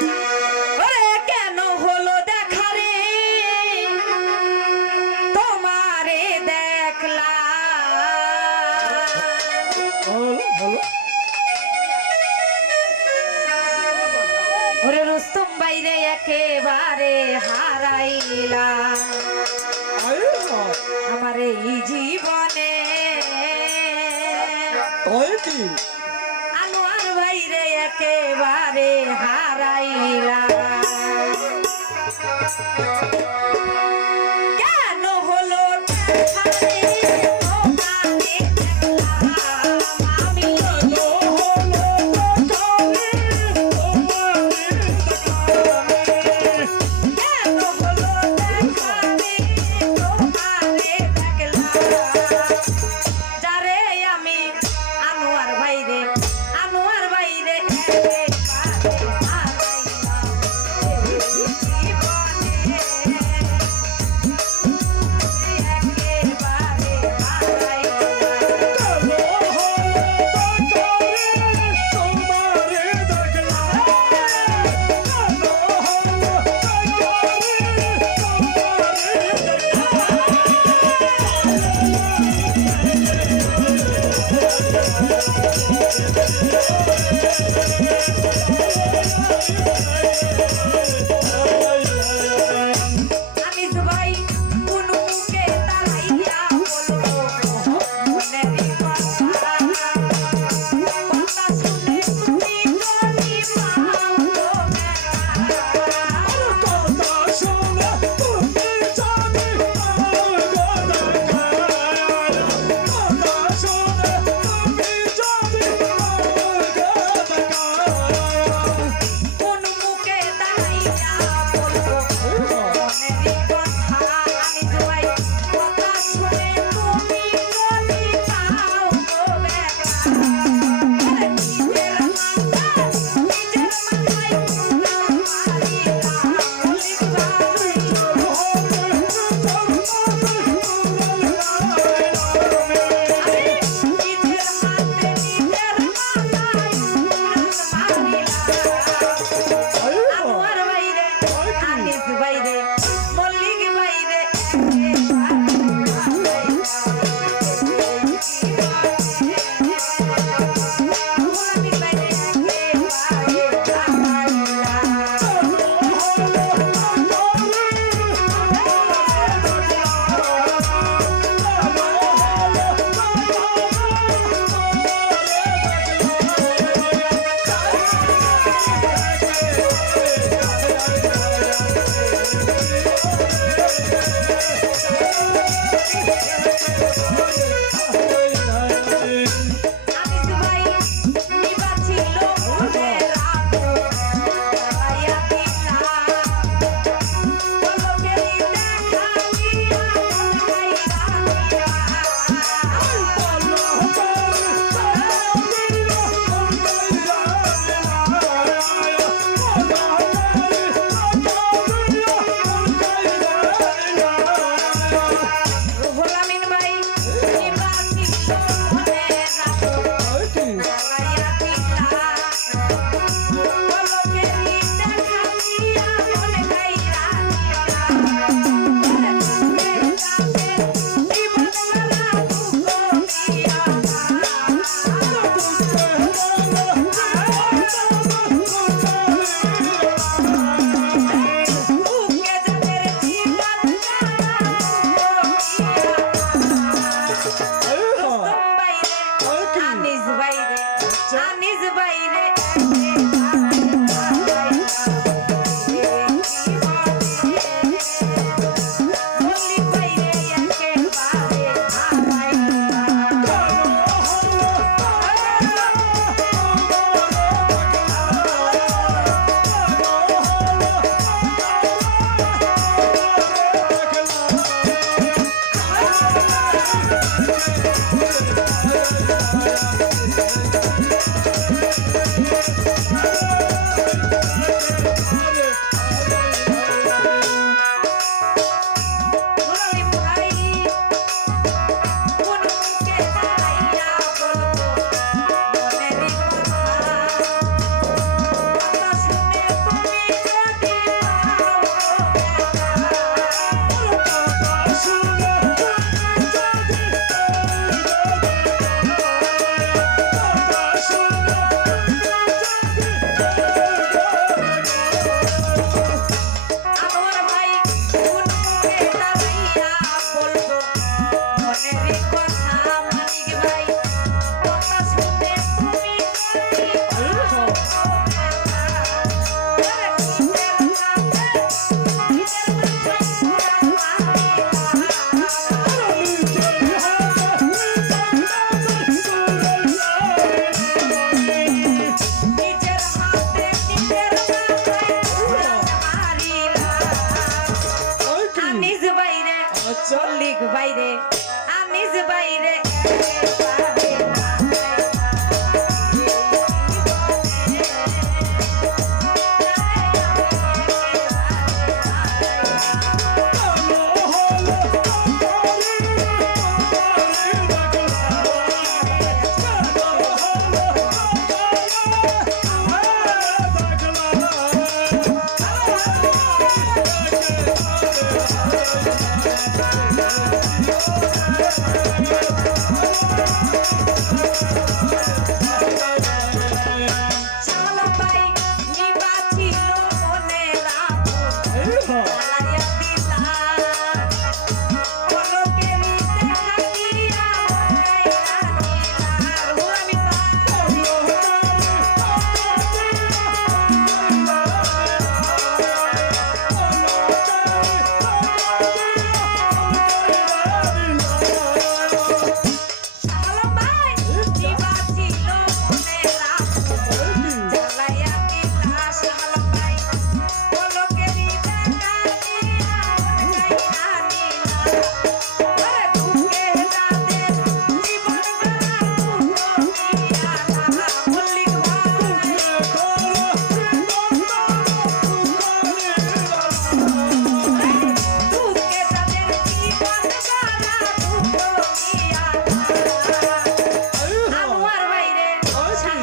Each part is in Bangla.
you. একেবারে হারাইলা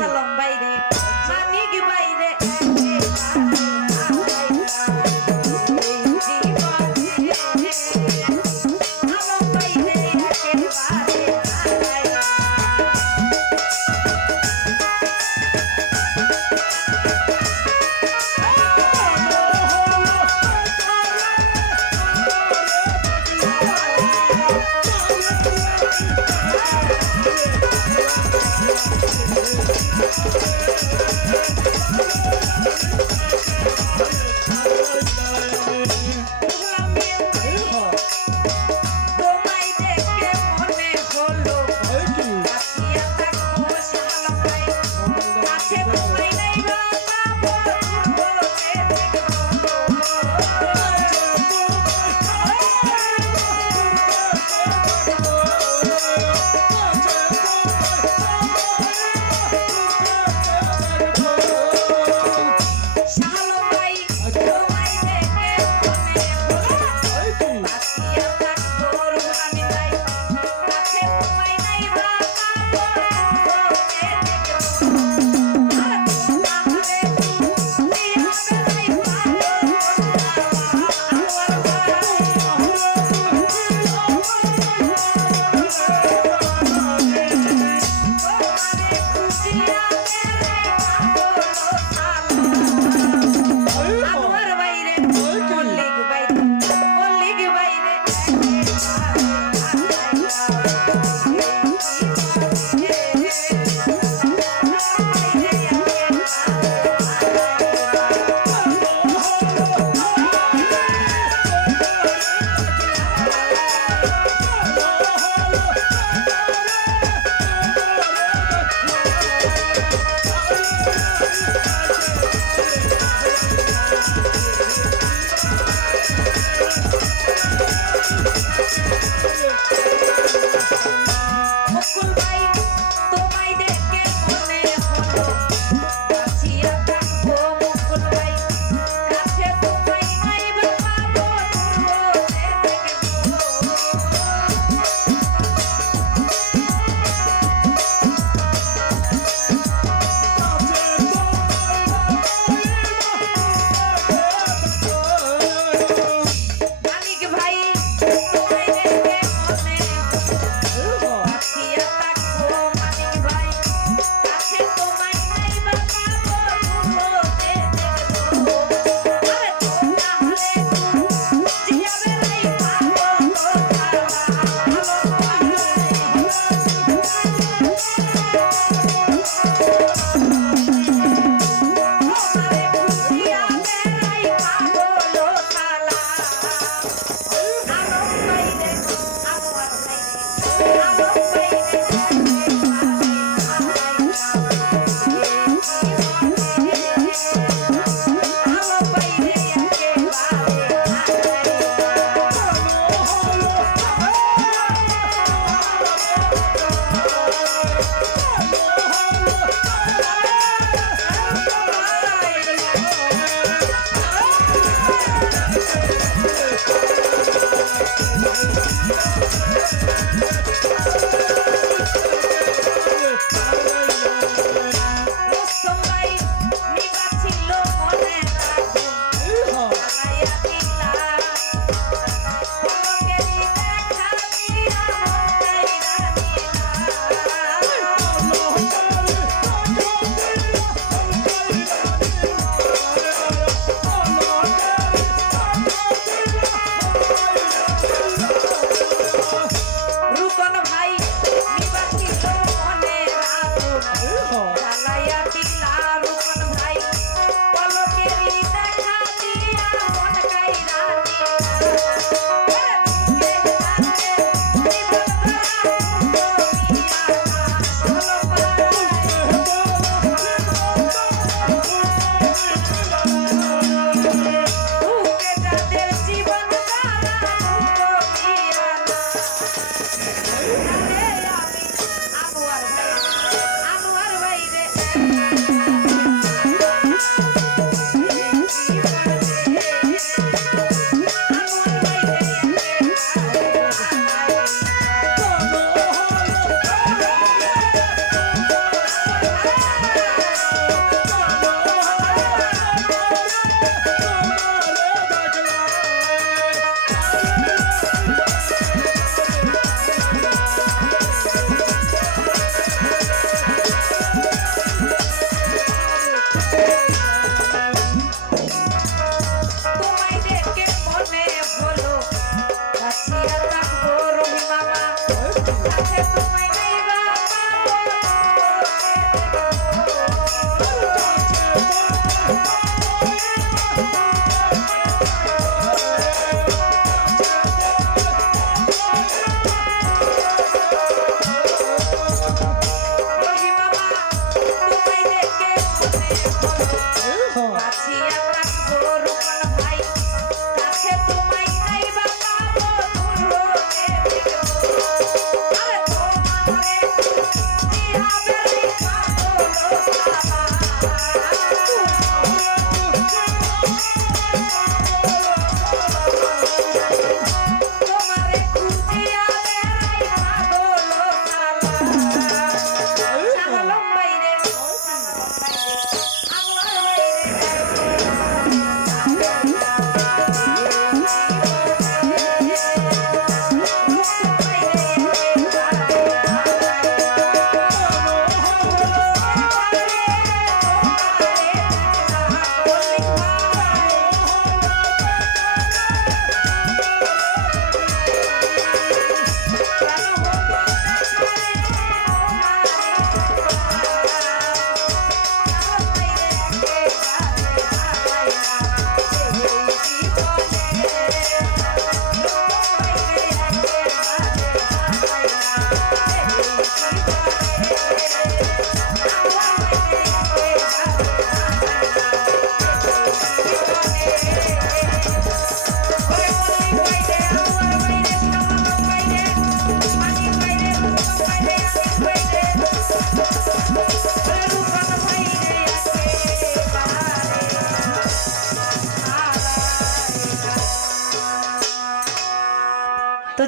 lomba ide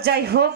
যাই হোক